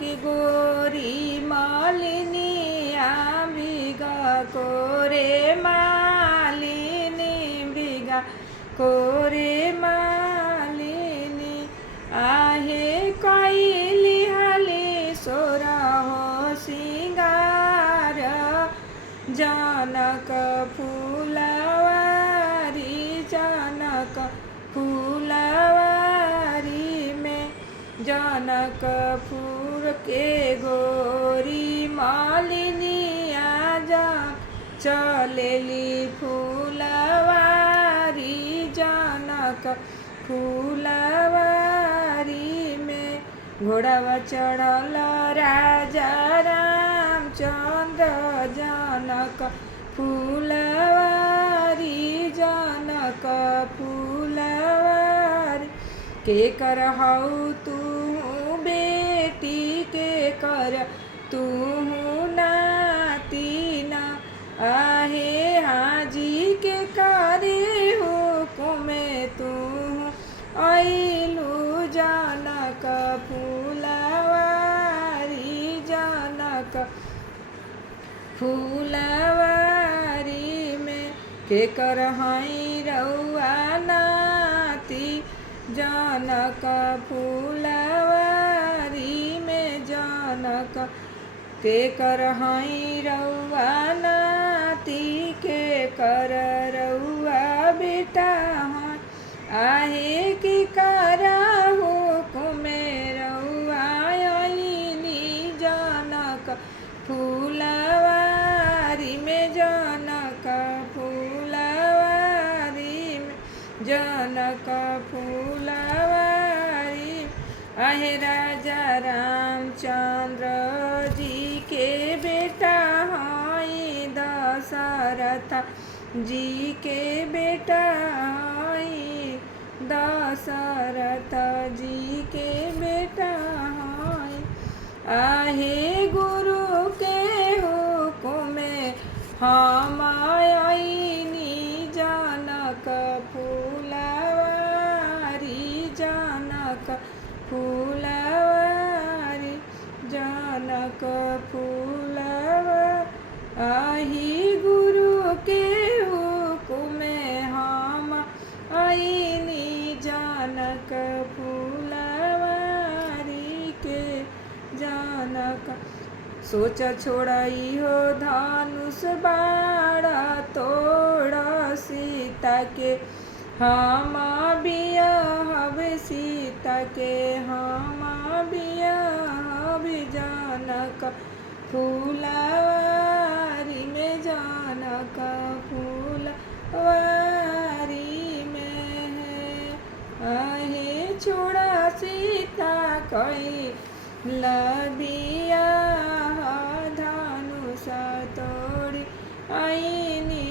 की गोरी मालिनी मृगा कोरे मालिनी मृगा कोरे मालिनी आहे कैली हाली सोरा हो सिंगार जनक फूलवारी जनक फूलवारी में जनक फूल के गोरी मालिनी आजा चलेली फूलवारी जनक फूलवारी में घोड़ावा चढ़ल राजा रामचंद्र जनक फूलवारी जनक फूलवारी के कर हऊ तू बेटी के कर तू नातीना आहे हाजी के करे हुकुमे तू ऐलू जनक फूलवारी जनक फूलवारी में के कर हई रउआ नाती जनक फूलवारी में जनक के कर हई रउआ नाती के कर रउआ बेटा हई आहे कि करहु कुमे रउआ आईनी जनक फूलवारी में जनक फूलवारी में जनक फूलवारी आहे राजा रामचंद्र जी के बेटा हई दशरथ जी के बेटा हई दशरथ जी के बेटा हई आहे गुरु के हुकुमे हम आईनी जनक फूलवारी जनक फूलवारी जनक फूलवारी आही गुरु के हुकुमे हम आईनी जनक फूलवारी के जनक सोच छोड़ई हो धनुष बाड़ा तोड़ सीता के हम बियाहब सीता के हम बियाहब जनक फूलवारी में जनक फूलवारी में है आहे छोड़ा सीता कई लबिया धनुष तोड़ी आईनी